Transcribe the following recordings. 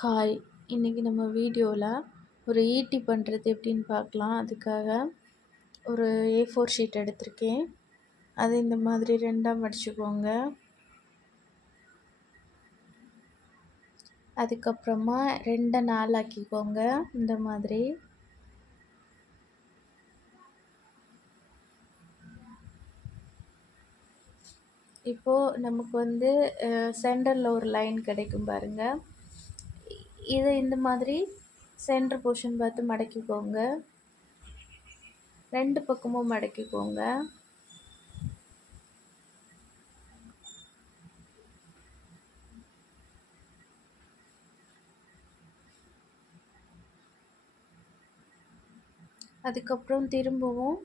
Hi! இன்றைக்கி நம்ம வீடியோவில் ஒரு ஈட்டி பண்ணுறது எப்படின்னு பார்க்கலாம். அதுக்காக ஒரு A4 ஷீட் எடுத்திருக்கேன். அதை இந்த மாதிரி 2ஆக மடிச்சுக்கோங்க. அதுக்கப்புறமா 2 4ஆக்கிக்கோங்க இந்த மாதிரி. இப்போது நமக்கு சென்டரில் ஒரு லைன் கிடைக்கும் பாருங்கள். இதை இந்த மாதிரி சென்டர் போர்ஷன் பார்த்து மடக்கிக்கோங்க. 2 பக்கமும் மடக்கிக்கோங்க. அதுக்கப்புறம் திரும்பவும்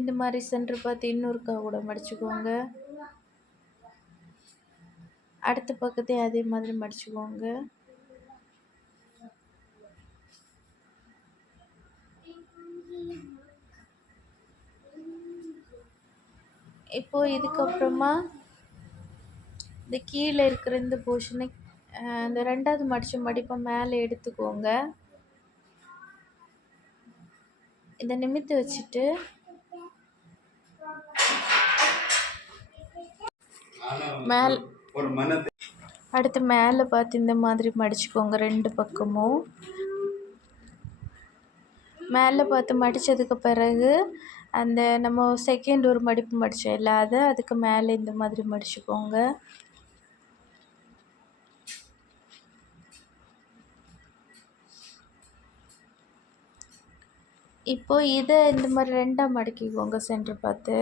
இந்த மாதிரி சென்டர் பார்த்து இன்னொருக்கா கூட மடிச்சுக்கோங்க. அடுத்த பக்கத்தையும் அதே மாதிரி மடிச்சுக்கோங்க. இப்போது இதுக்கப்புறமா இந்த கீழே இருக்கிற இந்த போர்ஷனை இந்த 2வது மடிப்பை மேலே எடுத்துக்கோங்க. இதை நிமித்து வச்சுட்டு அடுத்து மேலே பார்த்து இந்த மாதிரி மடிச்சுக்கோங்க. 2 பக்கமும் மேலே பார்த்து மடித்ததுக்கு பிறகு அந்த நம்ம செகண்ட் ஒரு மடிப்பு மடித்தோம் இல்லை, அதை அதுக்கு மேலே இந்த மாதிரி மடிச்சுக்கோங்க. இப்போது இதை இந்த மாதிரி 2ஆக மடக்கிக்கோங்க. சென்டர் பார்த்து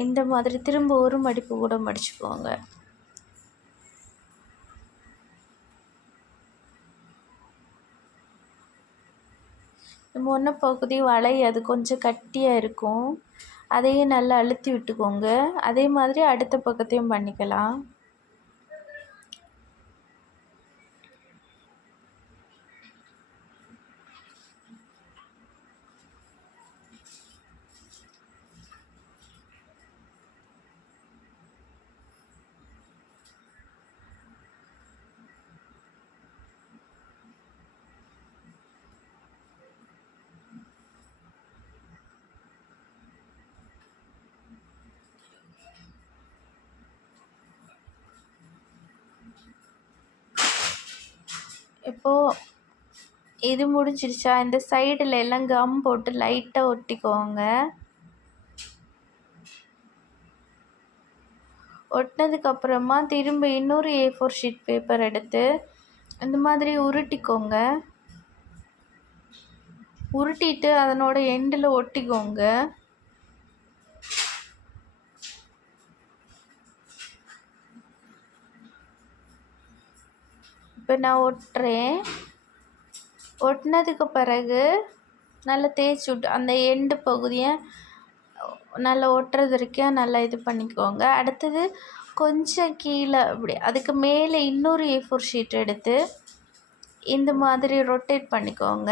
இந்த மாதிரி திரும்ப ஒரு மடிப்பு கூட மடிச்சுக்கோங்க. முன்ன பகுதி வலை அது கொஞ்சம் கட்டியாக இருக்கும், அதையும் நல்லா அழுத்தி விட்டுக்கோங்க. அதே மாதிரி அடுத்த பக்கத்தையும் பண்ணிக்கலாம். இப்போது இது முடிஞ்சிருச்சா? இந்த சைடில் எல்லாம் கம் போட்டு லைட்டாக ஒட்டிக்கோங்க. ஒட்டினதுக்கப்புறமா திரும்ப இன்னொரு A4 ஷீட் பேப்பர் எடுத்து இந்த மாதிரி உருட்டிக்கோங்க. உருட்டிட்டு அதனோட எண்டில் ஒட்டிக்கோங்க. இப்போ நான் ஒட்டுறேன். ஒட்டினதுக்கு பிறகு நல்லா தேய்ச்சி விட்டு அந்த எண்டு பகுதியை நல்லா ஒட்டுறது வரைக்கும் நல்லா இது பண்ணிக்கோங்க. அடுத்தது கொஞ்சம் கீழே அப்படி அதுக்கு மேலே இன்னொரு A4 ஷீட் எடுத்து இந்த மாதிரி ரொட்டேட் பண்ணிக்கோங்க.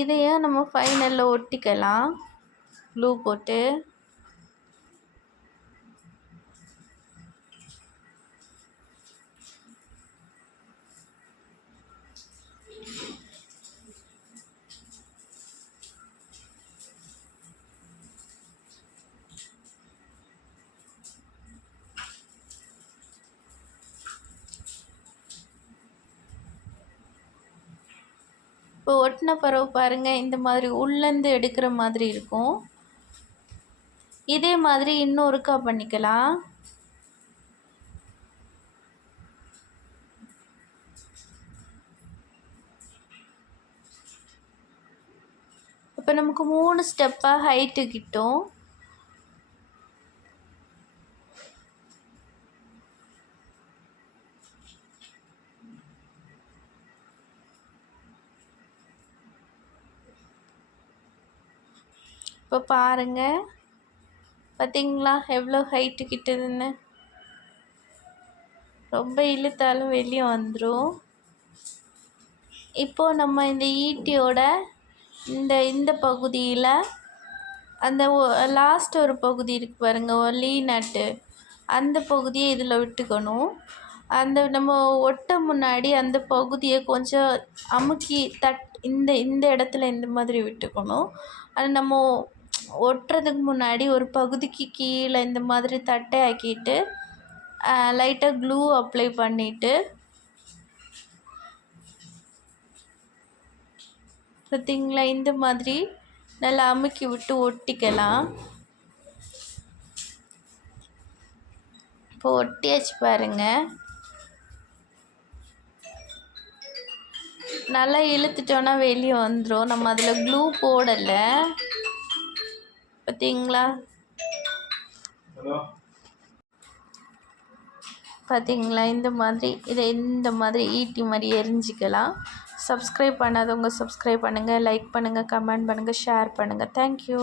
இதையும் நம்ம ஃபைனலில் ஒட்டிக்கலாம் க்ளூ போட்டு. இப்போ ஒட்டின பிறகு பாருங்கள், இந்த மாதிரி உள்ளேருந்து எடுக்கிற மாதிரி இருக்கும். இதே மாதிரி இன்னொருக்கா பண்ணிக்கலாம். இப்போ நமக்கு 3 ஸ்டெப்பாக ஹைட்டு கிட்டும். இப்போ பாருங்கள், பார்த்தீங்களா எவ்வளோ ஹைட்டு கிட்டதுன்னு. ரொம்ப இழுத்தாலும் வெளியே வந்துடும். இப்போது நம்ம இந்த ஈட்டியோட இந்த பகுதியில் அந்த லாஸ்ட் ஒரு பகுதி இருக்குது பாருங்கள், லீ நட்டு, அந்த பகுதியை இதில் விட்டுக்கணும். அந்த நம்ம ஒட்ட முன்னாடி அந்த பகுதியை கொஞ்சம் அமுக்கி இந்த இடத்துல இந்த மாதிரி விட்டுக்கணும். அது நம்ம ஒட்டுறதுக்கு முன்னாடி ஒரு பகுதிக்கு கீழே இந்த மாதிரி தட்டை ஆக்கிட்டு லைட்டாக க்ளூ அப்ளை பண்ணிவிட்டு, பார்த்தீங்களா, இந்த மாதிரி நல்லா அமுக்கி விட்டு ஒட்டிக்கலாம். இப்போ ஒட்டியாச்சு பாருங்கள். நல்லா இழுத்துட்டோன்னா வெளியே வந்துடும். நம்ம அதில் க்ளூ போடலை, பார்த்தீங்களா? பார்த்தீங்களா, இந்த மாதிரி ஈட்டி மாதிரி எரிஞ்சிக்கலாம். சப்ஸ்கிரைப் பண்ணாதவங்க சப்ஸ்கிரைப் பண்ணுங்கள், லைக் பண்ணுங்கள், கமெண்ட் பண்ணுங்கள், ஷேர் பண்ணுங்கள். தேங்க்யூ.